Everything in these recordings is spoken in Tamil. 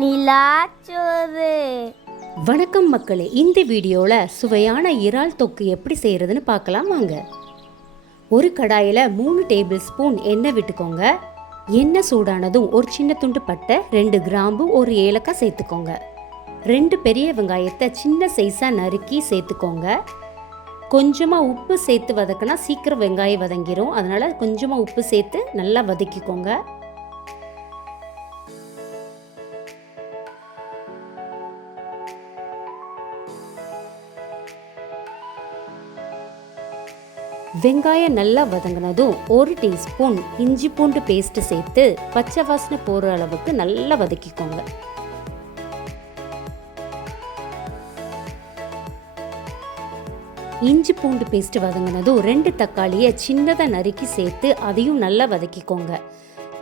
நிலாச்சோறு. வணக்கம் மக்களே, இந்த வீடியோவில் சுவையான இறால் தொக்கு எப்படி செய்கிறதுன்னு பார்க்கலாம் வாங்க. ஒரு கடாயில் 3 டேபிள் ஸ்பூன் எண்ணெய் விட்டுக்கோங்க. எண்ணெய் சூடானதும் ஒரு சின்ன துண்டு பட்டை, 2 கிராம்பு, ஒரு ஏலக்காய் சேர்த்துக்கோங்க. 2 பெரிய வெங்காயத்தை சின்ன சைஸாக நறுக்கி சேர்த்துக்கோங்க. கொஞ்சமாக உப்பு சேர்த்து வதக்கினா சீக்கிரம் வெங்காயம் வதங்கிடும். அதனால் கொஞ்சமாக உப்பு சேர்த்து நல்லா வதக்கிக்கோங்க. வெங்காயம் நல்லா வதங்கினதும் 1 டீஸ்பூன் இஞ்சி பூண்டு பேஸ்ட் சேர்த்து பச்சை வாசனை போகிற அளவுக்கு நல்லா வதக்கிக்கோங்க. இஞ்சி பூண்டு பேஸ்ட் வதங்கினதும் 2 தக்காளியை சின்னதாக நறுக்கி சேர்த்து அதையும் நல்லா வதக்கிக்கோங்க.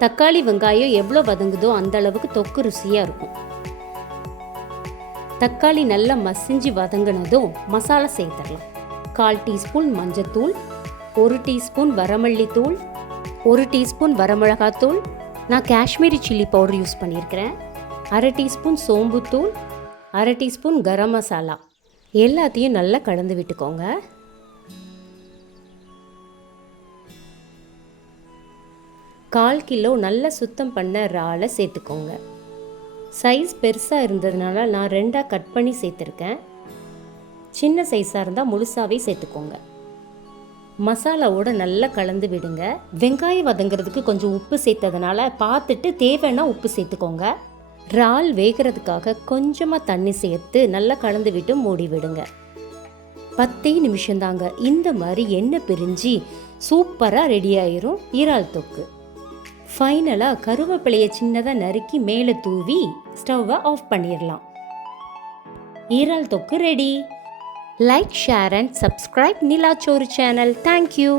தக்காளி வெங்காயம் எவ்வளோ வதங்குதோ அந்த அளவுக்கு தொக்கு ருசியாக இருக்கும். தக்காளி நல்லா மசிஞ்சு வதங்கினதும் மசாலா சேர்த்துடலாம். 1/4 டீஸ்பூன் மஞ்சத்தூள், 1 டீஸ்பூன் வரமல்லித்தூள், 1 டீஸ்பூன் வரமிளகாத்தூள், நான் காஷ்மீரி சில்லி பவுடர் யூஸ் பண்ணியிருக்கிறேன், 1/2 டீஸ்பூன் சோம்புத்தூள், 1/2 டீஸ்பூன் கரம் மசாலா. எல்லாத்தையும் நல்லா கலந்து விட்டுக்கோங்க. கால் கிலோ நல்லா சுத்தம் பண்ண இறாலை சேர்த்துக்கோங்க. சைஸ் பெருசாக இருந்ததுனால நான் 2ஆக கட் பண்ணி சேர்த்துருக்கேன். சின்ன சைஸாக இருந்தால் முழுசாகவே சேர்த்துக்கோங்க. மசாலாவோட நல்லா கலந்து விடுங்க. வெங்காயம் வதங்கிறதுக்கு கொஞ்சம் உப்பு சேர்த்ததுனால பார்த்துட்டு தேவைன்னா உப்பு சேர்த்துக்கோங்க. இறால் வேகிறதுக்காக கொஞ்சமாக தண்ணி சேர்த்து நல்லா கலந்து விட்டு மூடி விடுங்க. 10 நிமிஷம் தாங்க. இந்த மாதிரி எண்ணெய் பிரிஞ்சு சூப்பராக ரெடி ஆயிரும் இறால் தொக்கு. ஃபைனலாக கருவேப்பிலையை சின்னதாக நறுக்கி மேலே தூவி ஸ்டவ்வை ஆஃப் பண்ணிடலாம். இறால் தொக்கு ready. Like, share and subscribe Nilachoru channel. Thank you.